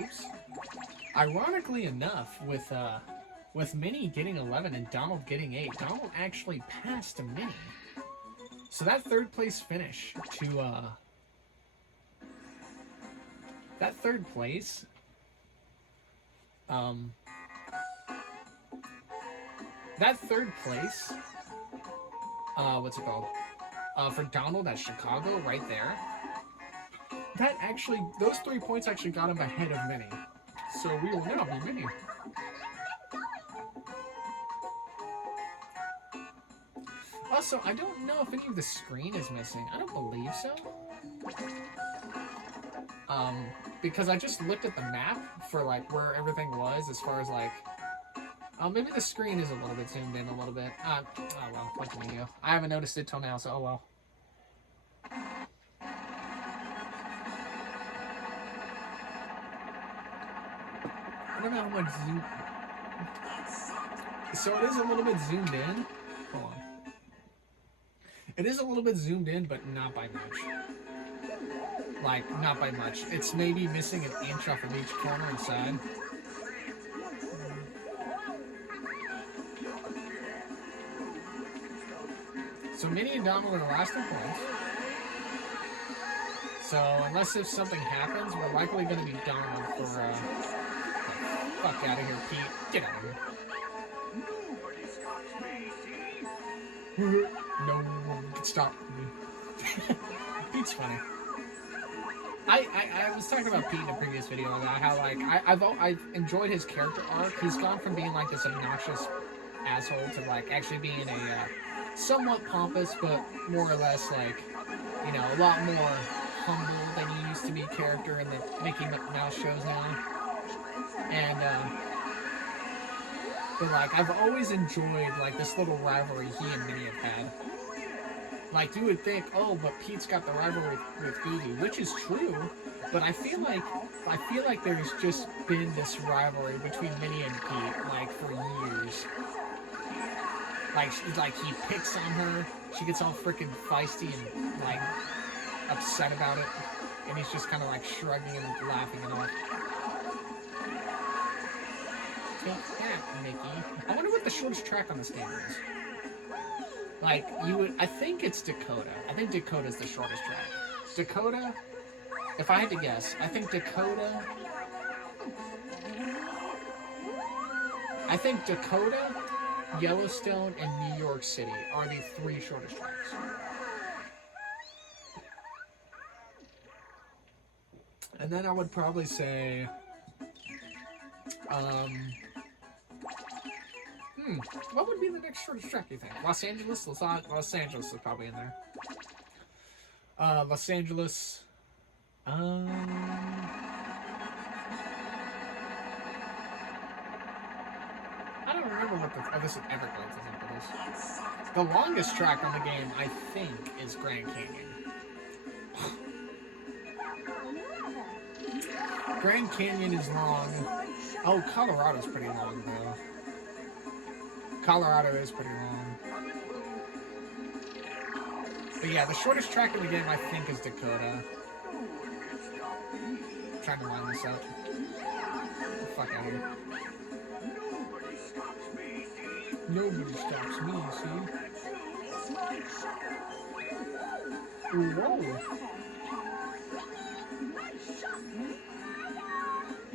Oops. Ironically enough, with Minnie getting 11 and Donald getting 8, Donald actually passed Minnie. So that third place finish to that third place that third place what's it called? For Donald at Chicago right there. That actually, those 3 points actually got him ahead of Minnie. So we will now be Minnie. Also, I don't know if any of the screen is missing. I don't believe so. Because I just looked at the map for like where everything was as far as like, maybe the screen is a little bit zoomed in a little bit. Oh well, what can we do? I haven't noticed it till now, so oh well. I don't know how much zoom. So it is a little bit zoomed in. Hold on. It is a little bit zoomed in, but not by much. Like, not by much. It's maybe missing an inch off of each corner and side. So Minnie and Donald are the last 2 points. So unless if something happens, we're likely going to be Donald for, fuck out of here, Pete. Get out of here. No one can stop me. Pete's funny. I was talking about Pete in a previous video about how like I've enjoyed his character arc. He's gone from being like this obnoxious asshole to like actually being a somewhat pompous but more or less like, you know, a lot more humble than he used to be character in the Mickey Mouse shows now. And but like I've always enjoyed like this little rivalry he and Minnie have had. Like, you would think, oh, but Pete's got the rivalry with Goofy, which is true, but I feel like there's just been this rivalry between Minnie and Pete, like, for years. Like, he picks on her, she gets all freaking feisty and, like, upset about it, and he's just kind of, like, shrugging and laughing it off. Take that, Mickey. I wonder what the shortest track on this game is. Like, I think it's Dakota. I think Dakota's the shortest track. Dakota, if I had to guess, I think Dakota, Yellowstone, and New York City are the 3 shortest tracks. And then I would probably say, what would be the next shortest track, you think? Los Angeles? Los Angeles is probably in there. Los Angeles. I don't remember what this is Everglades, I think it is. The longest track on the game, I think, is Grand Canyon. Grand Canyon is long. Oh, Colorado's pretty long, though. Colorado is pretty long. But yeah, the shortest track in the game, I think, is Dakota. I'm trying to line this up. Get the fuck out of here. Nobody stops me, see? Whoa!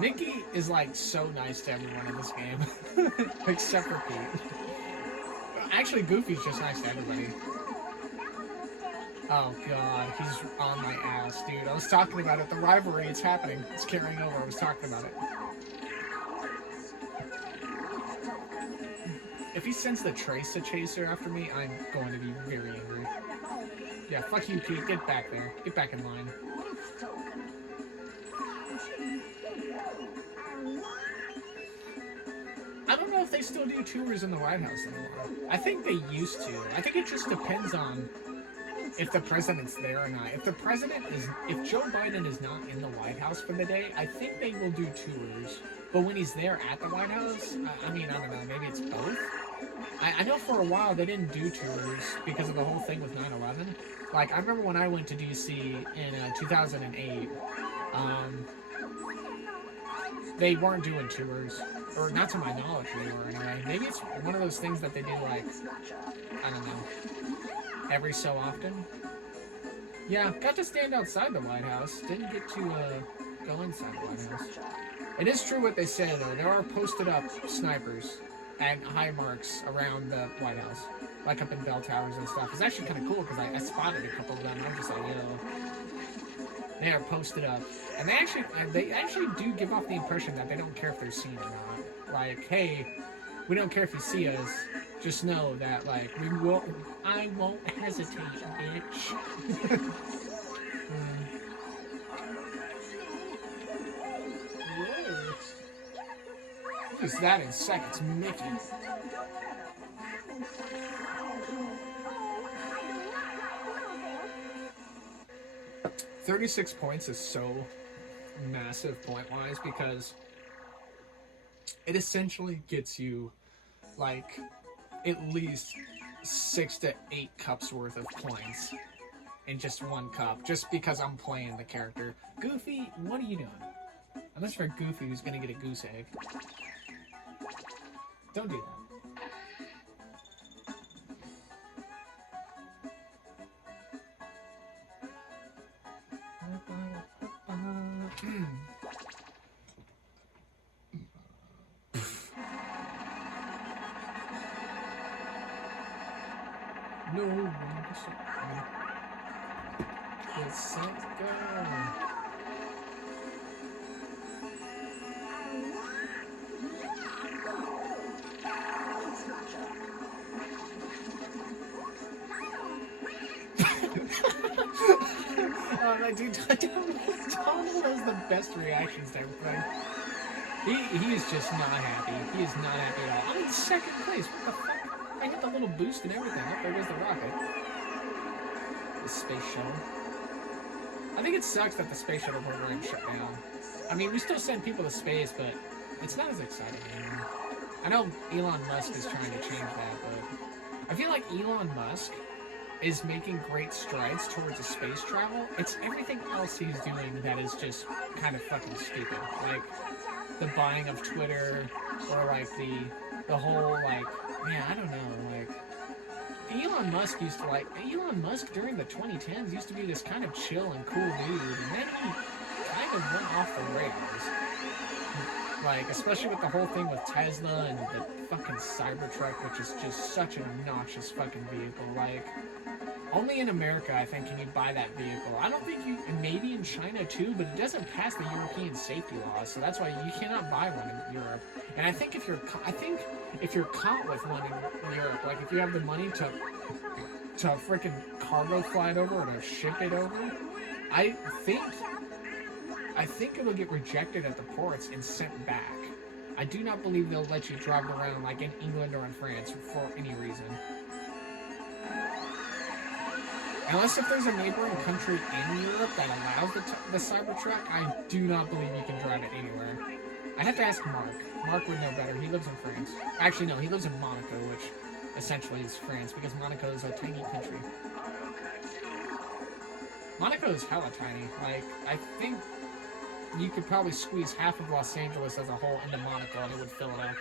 Mickey is like so nice to everyone in this game, except for Pete. Actually, Goofy's just nice to everybody. Oh god, he's on my ass, dude. I was talking about it. The rivalry, it's happening. It's carrying over. I was talking about it. If he sends the Tracer Chaser after me, I'm going to be very angry. Yeah, fuck you, Pete. Get back there. Get back in line. I don't know if they still do tours in the White House anymore. I think they used to. I think it just depends on if the president's there or not. If Joe Biden is not in the White House for the day, I think they will do tours. But when he's there at the White House, I mean, I don't know, maybe it's both. I know for a while they didn't do tours because of the whole thing with 9/11. Like, I remember when I went to DC in 2008, They weren't doing tours, or not to my knowledge they were anyway. Maybe it's one of those things that they do like, I don't know, every so often. Yeah, got to stand outside the White House. Didn't get to go inside the White House. It is true what they say though. There are posted up snipers and high marks around the White House, like up in bell towers and stuff. It's actually kind of cool because I spotted a couple of them. And I'm just like, yo, they are posted up, and they actually do give off the impression that they don't care if they're seen or not. Like, hey, we don't care if you see us. Just know that, like, I won't hesitate, bitch. Whoa. What is that in seconds, Mickey? $36 points is so massive point-wise because it essentially gets you, like, at least 6 to 8 cups worth of points in just one cup, just because I'm playing the character. Goofy, what are you doing? Unless you're Goofy who's gonna get a goose egg. Don't do that. No one to stop me. Let's set go. Oh, my dude, Donald has the best reactions to everything. He is just not happy. He is not happy at all. I'm in second place. What the fuck? I hit the little boost and everything. Oh, there goes the rocket. The space shuttle. I think it sucks that the space shuttle program shut down. I mean, we still send people to space, but it's not as exciting anymore. I know Elon Musk is trying to change that, but I feel like Elon Musk is making great strides towards a space travel. It's everything else he's doing that is just kind of fucking stupid. Like the buying of Twitter, or like the whole, like, man, I don't know, like, Elon Musk during the 2010s used to be this kind of chill and cool dude, and then he kind of went off the rails. Like, especially with the whole thing with Tesla and the fucking Cybertruck, which is just such an obnoxious fucking vehicle. Like, only in America, I think, can you buy that vehicle. I don't think you, and maybe in China too, but it doesn't pass the European safety laws, so that's why you cannot buy one in Europe. And I think if you're caught with one in Europe, like if you have the money to freaking cargo fly it over or to ship it over, I think it'll get rejected at the ports and sent back. I do not believe they'll let you drive it around like in England or in France for any reason. Unless if there's a neighboring country in Europe that allows the Cybertruck, I do not believe you can drive it anywhere. I'd have to ask Mark. Mark would know better. He lives in France. Actually, no, he lives in Monaco, which essentially is France, because Monaco is a tiny country. Monaco is hella tiny. Like, I think you could probably squeeze half of Los Angeles as a whole into Monaco and it would fill it up.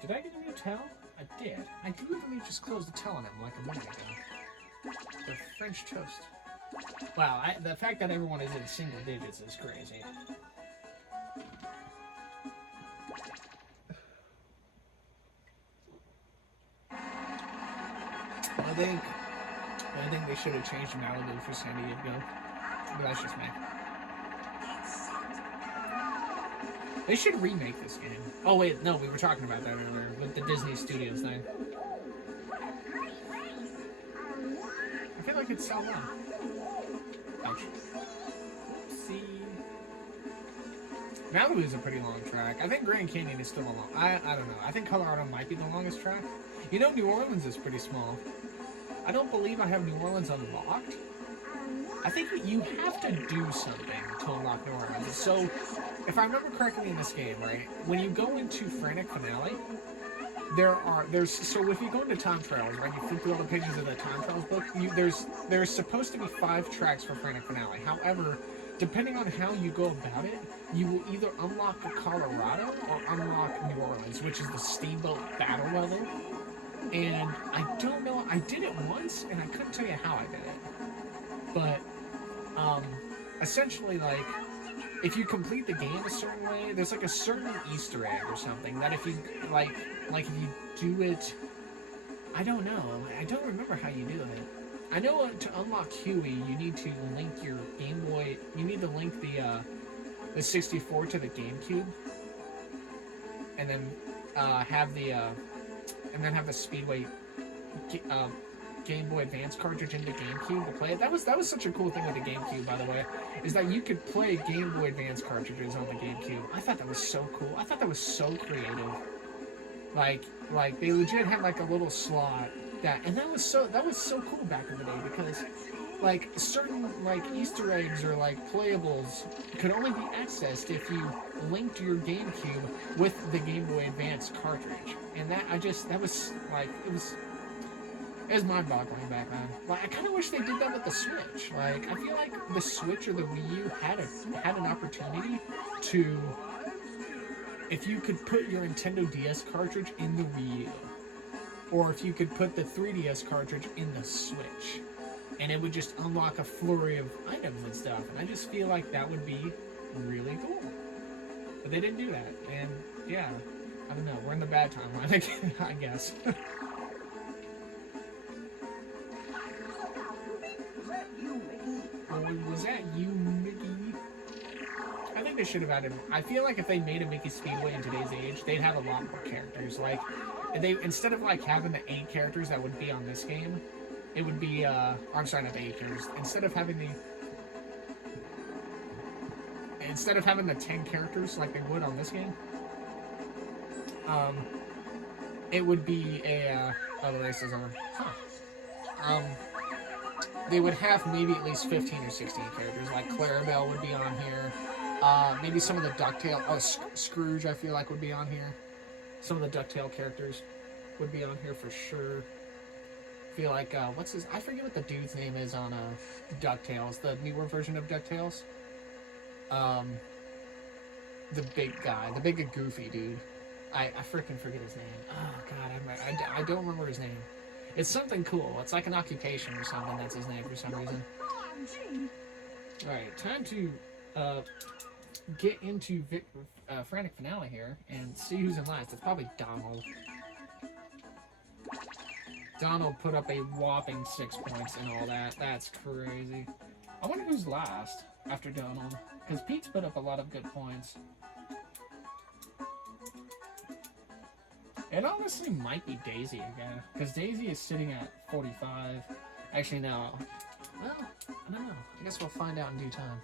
Did I get a new towel? I did. I literally just closed the towel on him like a minute ago. The French toast. Wow, the fact that everyone is in single digits is crazy. I think they should have changed Malibu for San Diego. But that's just me. They should remake this game. Oh wait, no, we were talking about that earlier with the Disney Studios thing. I feel like it's so long. Ouch. See, Malibu is a pretty long track. I think Grand Canyon is still a long. I don't know. I think Colorado might be the longest track. You know, New Orleans is pretty small. I don't believe I have New Orleans unlocked. I think you have to do something to unlock New Orleans. So, if I remember correctly in this game, right, when you go into Frantic Finale, so if you go into Time Trials, right, you flip through all the pages of the Time Trials book, there's supposed to be 5 tracks for Frantic Finale. However, depending on how you go about it, you will either unlock Colorado or unlock New Orleans, which is the Steamboat Battle level. And I don't know, I did it once, and I couldn't tell you how I did it. But, essentially, like, if you complete the game a certain way, there's like a certain Easter egg or something that if you, like if you do it, I don't know, I don't remember how you do it. I know to unlock Huey, you need to link your Game Boy, you need to link the 64 to the GameCube, and then, have the Speedway, Game Boy Advance cartridge into GameCube to play it. That was such a cool thing with the GameCube, by the way, is that you could play Game Boy Advance cartridges on the GameCube. I thought that was so cool. I thought that was so creative. Like they legit had like a little slot and that was so cool back in the day because like certain like Easter eggs or like playables could only be accessed if you linked your GameCube with the Game Boy Advance cartridge, and that was mind-boggling back then. Like, I kind of wish they did that with the Switch. Like, I feel like the Switch or the Wii U had an opportunity to, if you could put your Nintendo DS cartridge in the Wii U, or if you could put the 3DS cartridge in the Switch, and it would just unlock a flurry of items and stuff. And I just feel like that would be really cool. But they didn't do that. And, yeah, I don't know. We're in the bad timeline, I guess. Was that you, Mickey? I think they should have added. I feel like if they made a Mickey Speedway in today's age, they'd have a lot more characters. Like, instead of like having the 8 characters that would be on this game, it would be. I'm sorry, not the 8 characters. Instead of having the 10 characters like they would on this game, it would be a. Oh, the race is on. Huh. They would have maybe at least 15 or 16 characters. Like Clarabelle would be on here. Maybe some of the DuckTale. Oh, Scrooge, I feel like, would be on here. Some of the DuckTale characters would be on here for sure. I feel like, I forget what the dude's name is on DuckTales, the newer version of DuckTales. The big guy, the big goofy dude. I freaking forget his name. Oh, God, I don't remember his name. It's something cool. It's like an occupation or something. That's his name for some reason. Alright, time to get into Frantic Finale here and see who's in last. It's probably Donald. Donald put up a whopping 6 points and all that. That's crazy. I wonder who's last after Donald. Because Pete's put up a lot of good points. It honestly might be Daisy again, because Daisy is sitting at 45. Actually, no. Well, I don't know. I guess we'll find out in due time.